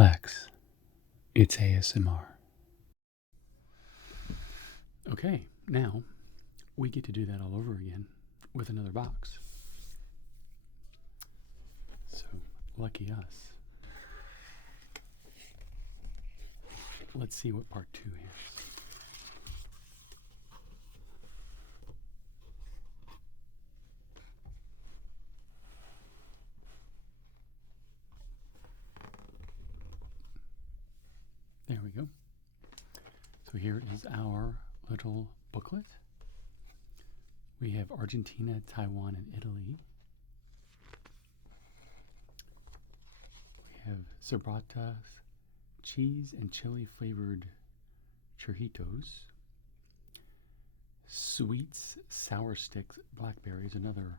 Relax. It's ASMR. Okay, now we get to do that all over again with another box. So, lucky us. Let's see what part 2 has. There we go. So here is our little booklet. We have Argentina, Taiwan, and Italy. We have Cerbratas, cheese and chili flavored churritos. Sweets, sour sticks, blackberries, another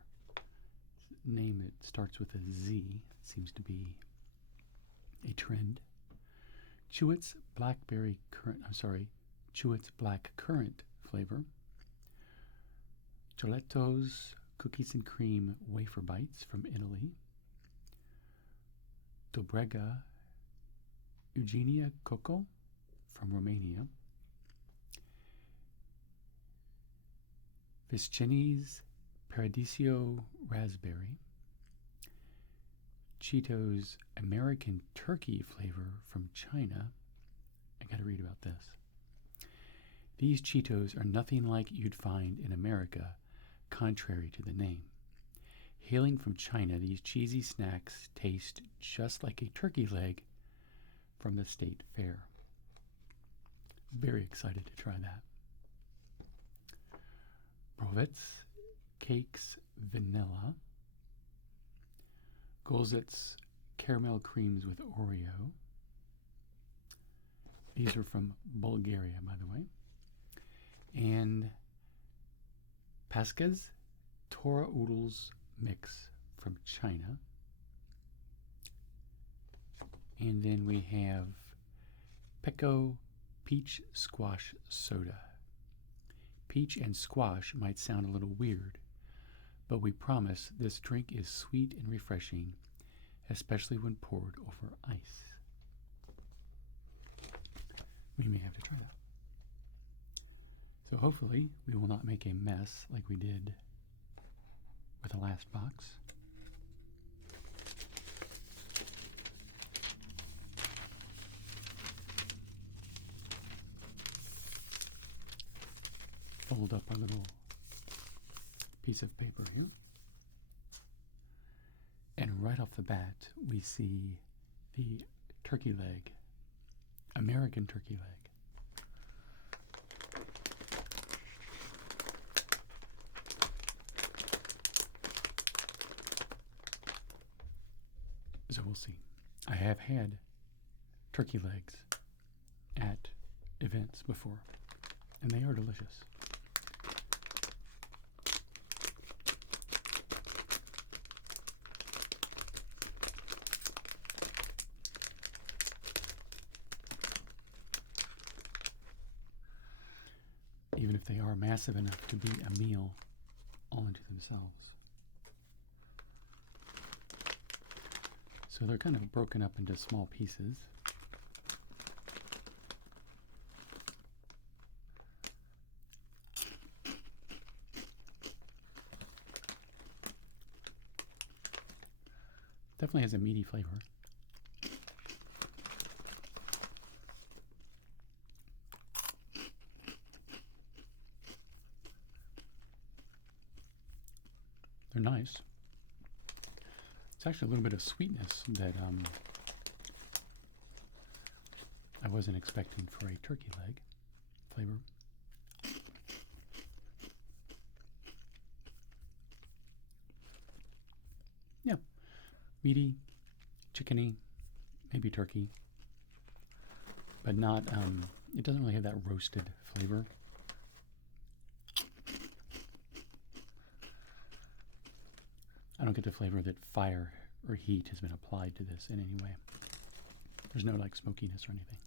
name that starts with a Z. Seems to be a trend. Chewits blackberry currant, Chewits black currant flavor. Gelatos cookies and cream wafer bites from Italy. Dobrega Eugenia Coco from Romania. Viscini's Paradiso raspberry. Cheetos American turkey flavor from China. I gotta read about this. These Cheetos are nothing like you'd find in America, contrary to the name. Hailing from China, these cheesy snacks taste just like a turkey leg from the state fair. Very excited to try that. Brovitz Cakes Vanilla. Golzits caramel creams with Oreo. These are from Bulgaria, by the way. And Pasca's Tora Oodles mix from China. And then we have Pecco Peach Squash Soda. Peach and squash might sound a little weird, but we promise this drink is sweet and refreshing, especially when poured over ice. We may have to try that. So hopefully we will not make a mess like we did with the last box. Fold up our little piece of paper here. And right off the bat, we see the turkey leg, American turkey leg. So we'll see. I have had turkey legs at events before, and they are delicious. Even if they are massive enough to be a meal all into themselves. So they're kind of broken up into small pieces. Definitely has a meaty flavor. They're nice. It's actually a little bit of sweetness that I wasn't expecting for a turkey leg flavor. Yeah, meaty, chickeny, maybe turkey, but not, it doesn't really have that roasted flavor. I don't get the flavor that fire or heat has been applied to this in any way. There's no like smokiness or anything.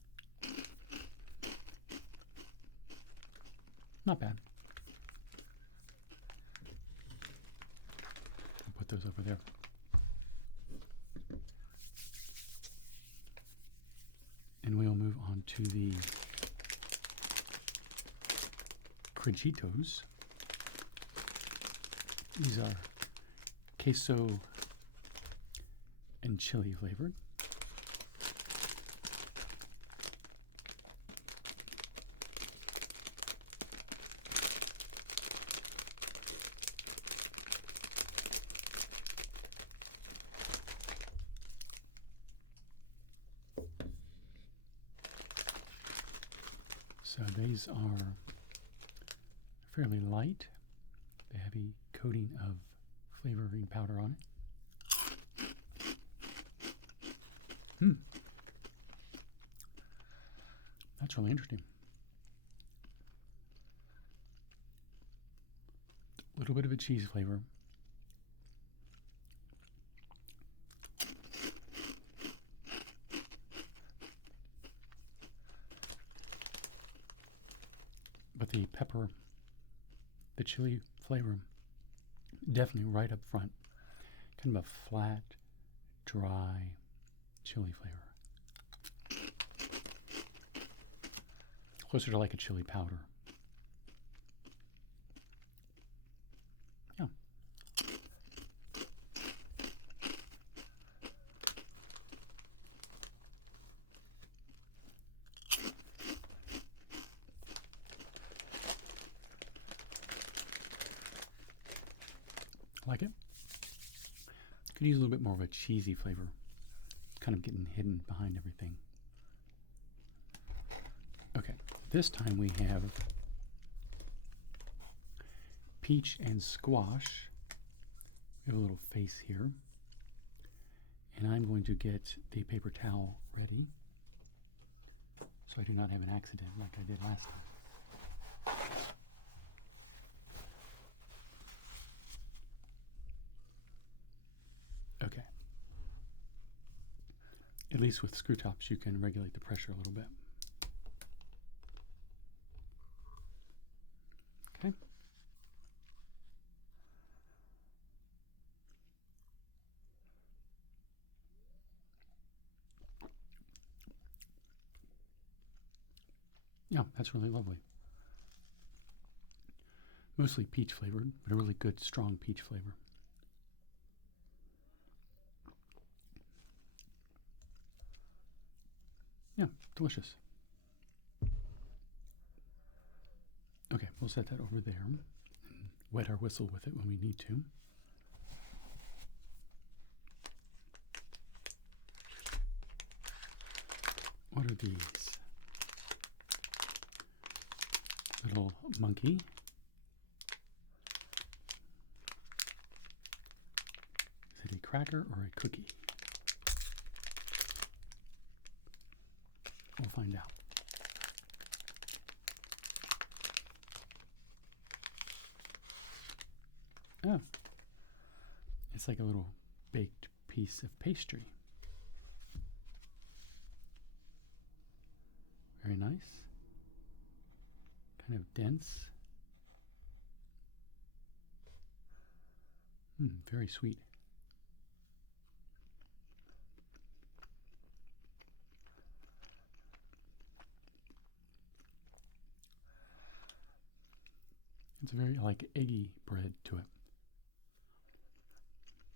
Not bad. I'll put those over there. to the Crijitos. These are queso and chili flavored. So these are fairly light, the heavy coating of flavoring powder on it. That's really interesting. A little bit of a cheese flavor. But the pepper, the chili flavor, definitely right up front. Kind of a flat, dry chili flavor. Closer to like a chili powder. Yeah. Like it. Could use a little bit more of a cheesy flavor. Kind of getting hidden behind everything. Okay, this time we have peach and squash. We have a little face here. And I'm going to get the paper towel ready so I do not have an accident like I did last time. Okay. At least with screw tops you can regulate the pressure a little bit. Okay. Yeah, that's really lovely. Mostly peach flavored, but a really good, strong peach flavor. Yeah, delicious. Okay, we'll set that over there and wet our whistle with it when we need to. What are these? Little monkey. Is it a cracker or a cookie? We'll find out. Oh, it's like a little baked piece of pastry. Very nice. Kind of dense. Very sweet. It's very like eggy bread to it.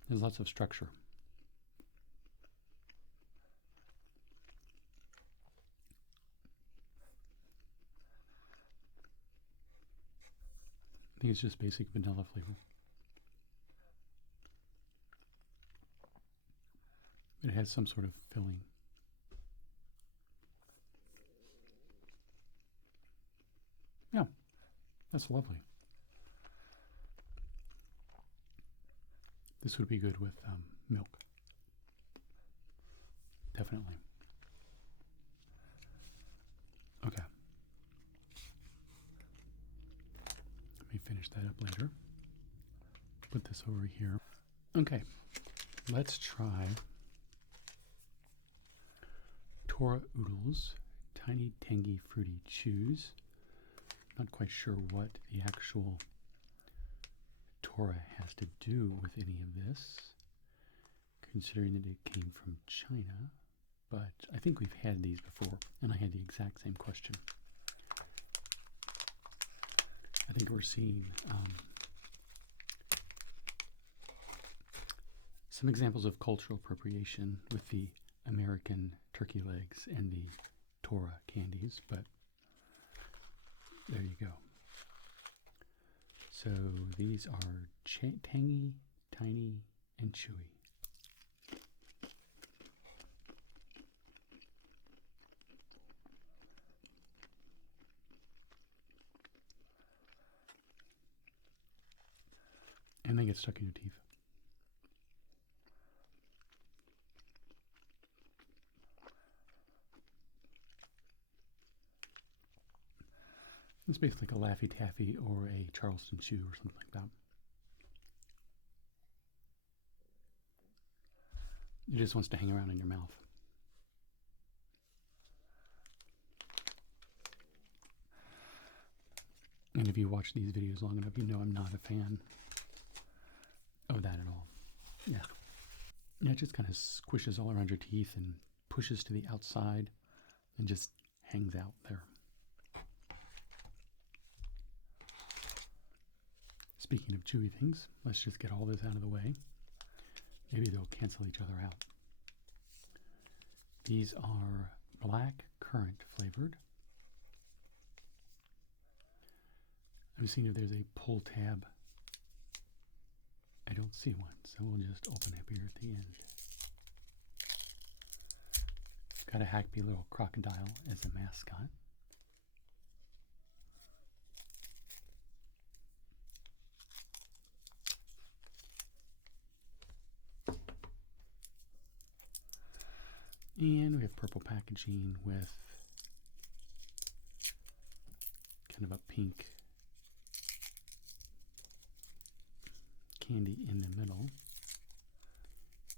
There's lots of structure. I think it's just basic vanilla flavor. It has some sort of filling. Yeah, that's lovely. This would be good with milk. Definitely. Okay. Let me finish that up later. Put this over here. Okay, let's try Tora Oodles, tiny, tangy, fruity chews. Not quite sure what the actual Tora has to do with any of this, considering that it came from China, but I I think we've had these before, and I had the exact same question. I think we're seeing some examples of cultural appropriation with the American turkey legs and the Torah candies, but there you go. So these are tangy, tiny, and chewy. And they get stuck in your teeth. It's basically like a Laffy Taffy or a Charleston Chew or something like that. It just wants to hang around in your mouth. And if you watch these videos long enough, you know I'm not a fan of that at all. Yeah. Yeah, it just kind of squishes all around your teeth and pushes to the outside and just hangs out there. Speaking of chewy things, let's just get all this out of the way. Maybe they'll cancel each other out. These are black currant flavored. I'm seeing if there's a pull tab. I don't see one, so we'll just open it here at the end. Got a happy little crocodile as a mascot. And we have purple packaging with kind of a pink candy in the middle.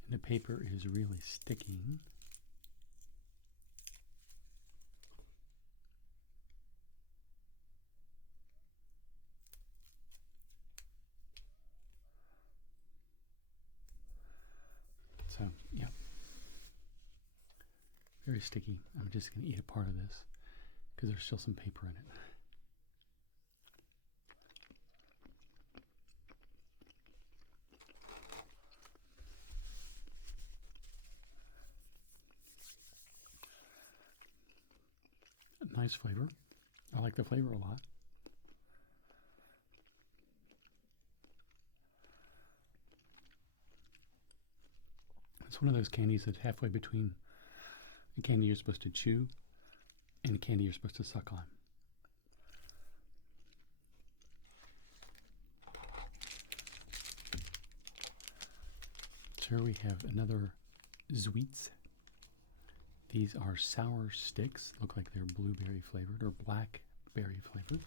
And the paper is really sticking. So, yeah. Very sticky. I'm just going to eat a part of this because there's still some paper in it. Nice flavor. I like the flavor a lot. It's one of those candies that's halfway between a candy you're supposed to chew and a candy you're supposed to suck on. So here we have another Sweets. These are sour sticks. Look like they're blueberry flavored or blackberry flavored.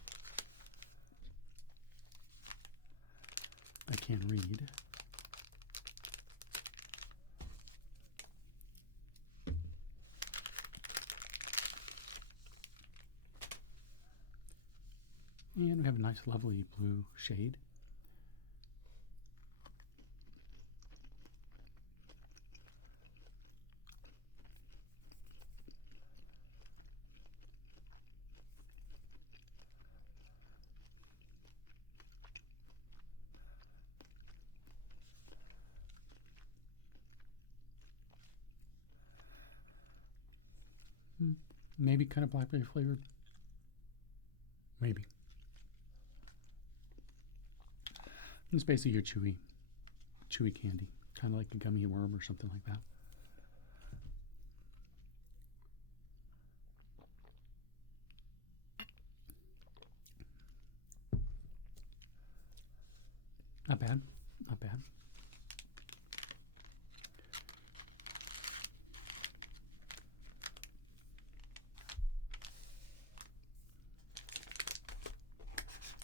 I can't read. And we have a nice, lovely blue shade. Maybe kind of blackberry flavored. Maybe. It's basically your chewy candy, kind of like a gummy worm or something like that. Not bad, not bad.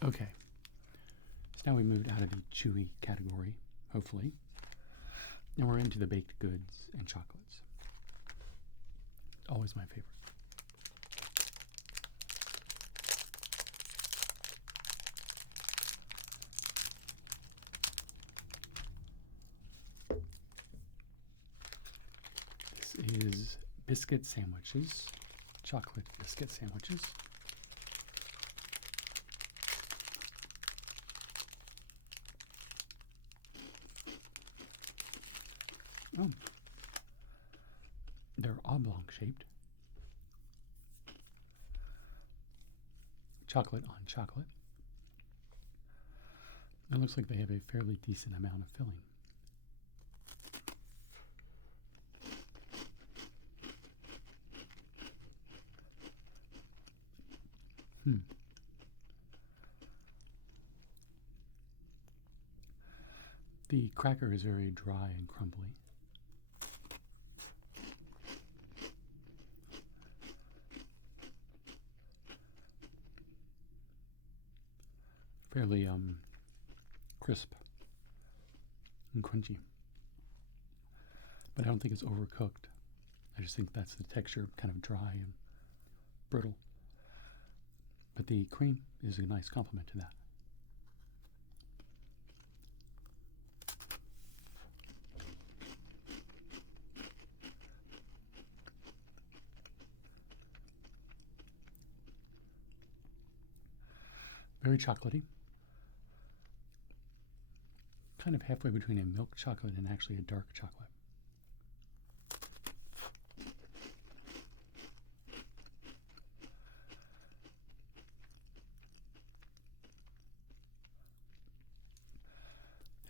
Okay, so now we moved out of the chewy category, hopefully, and we're into the baked goods and chocolates. Always my favorite. This is biscuit sandwiches, chocolate biscuit sandwiches. Oh, they're oblong shaped. Chocolate on chocolate. It looks like they have a fairly decent amount of filling. The cracker is very dry and crumbly. Fairly crisp and crunchy. But I don't think it's overcooked. I just think that's the texture, kind of dry and brittle. But the cream is a nice complement to that. Very chocolatey. Kind of halfway between a milk chocolate and actually a dark chocolate.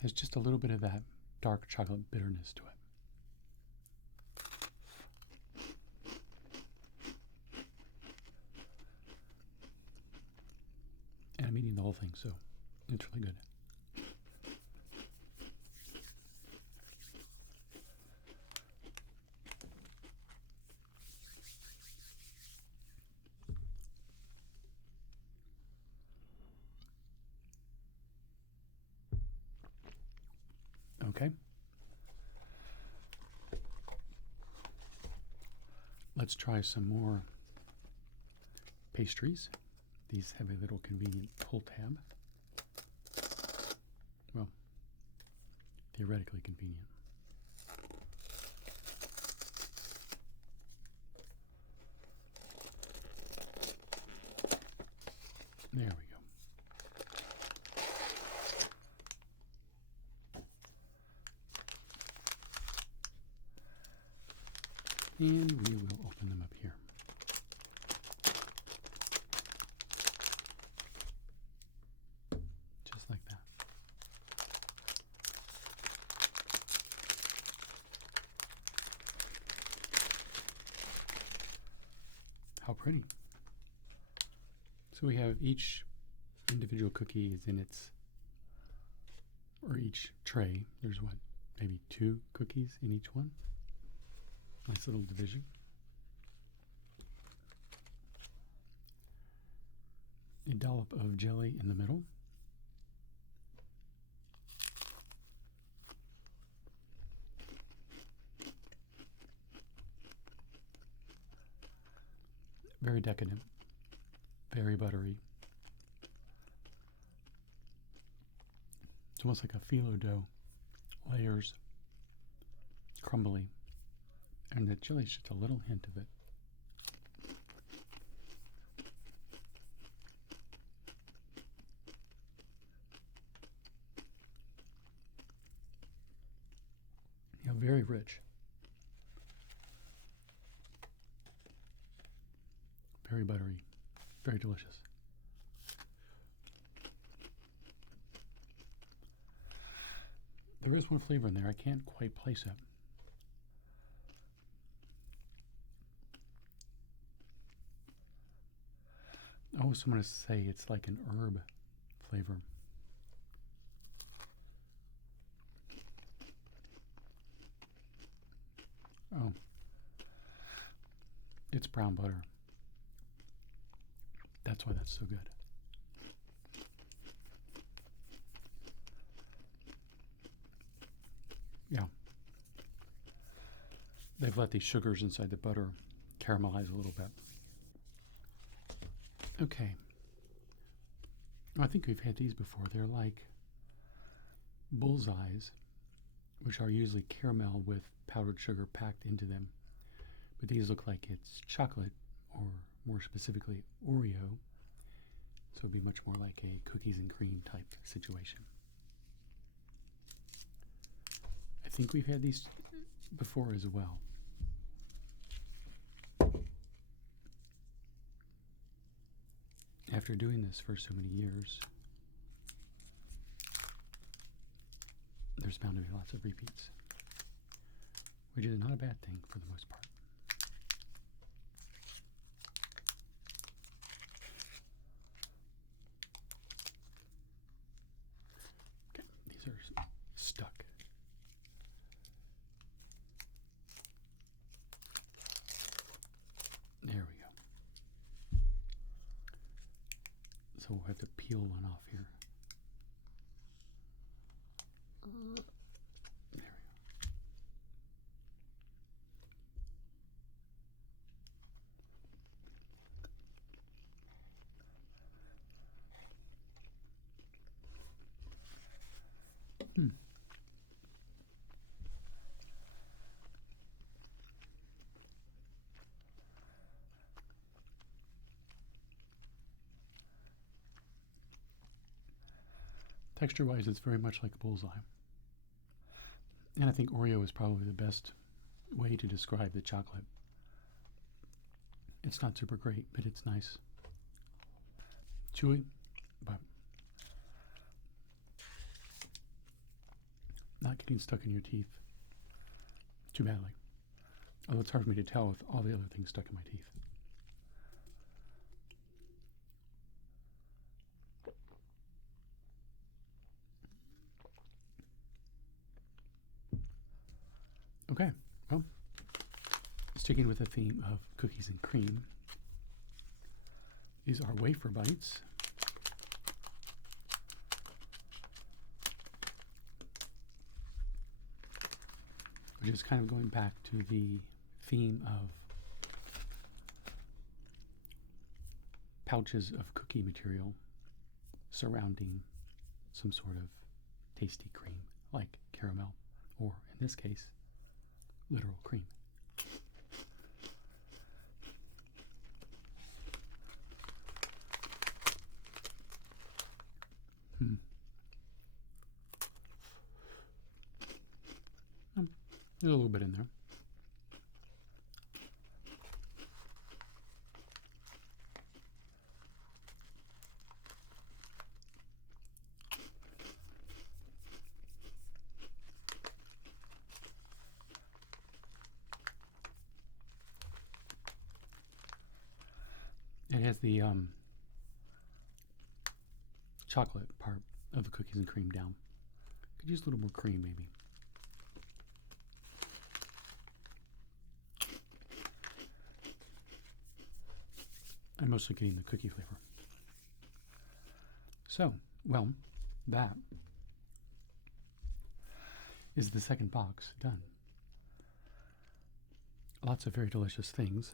Has just a little bit of that dark chocolate bitterness to it. And I'm eating the whole thing, so it's really good. Okay. Let's try some more pastries. These have a little convenient pull tab. Well, theoretically convenient. There we go. And we will open them up here. Just like that. How pretty. So we have each individual cookie is in its, or each tray, there's what, maybe 2 cookies in each one? Nice little division. A dollop of jelly in the middle. Very decadent. Very buttery. It's almost like a phyllo dough. Layers. Crumbly. And the jelly's just a little hint of it. Yeah, very rich. Very buttery. Very delicious. There is one flavor in there. I can't quite place it. Oh, someone to say it's like an herb flavor. Oh, it's brown butter. That's why that's so good. Yeah. They've let these sugars inside the butter caramelize a little bit. Okay. I think we've had these before. They're like bullseyes, which are usually caramel with powdered sugar packed into them. but these look like it's chocolate, or more specifically Oreo, so it'd be much more like a cookies and cream type situation. I think we've had these before as well. After doing this for so many years, there's bound to be lots of repeats, which is not a bad thing for the most part. Okay, these are stuck. There we go. So we'll have to peel one off here. There we go. Texture-wise, it's very much like a bullseye. And I think Oreo is probably the best way to describe the chocolate. It's not super great, but it's nice. Chewy, but not getting stuck in your teeth too badly. Although it's hard for me to tell with all the other things stuck in my teeth. Okay, well, sticking with the theme of cookies and cream, these are wafer bites. Which is kind of going back to the theme of pouches of cookie material surrounding some sort of tasty cream, like caramel, or in this case, literal cream. There's a little bit in there. It has the chocolate part of the cookies and cream down. Could use a little more cream, maybe. I'm mostly getting the cookie flavor. So, well, that is the second box done. Lots of very delicious things.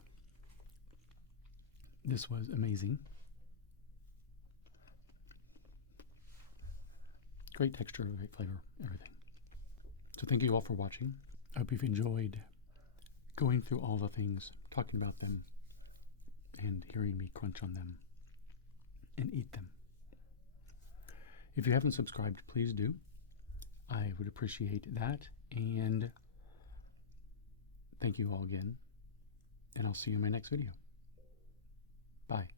This was amazing. Great texture, great flavor, everything. So thank you all for watching. I hope you've enjoyed going through all the things, talking about them, and hearing me crunch on them and eat them. If you haven't subscribed, please do. I would appreciate that. And thank you all again. And I'll see you in my next video. Bye.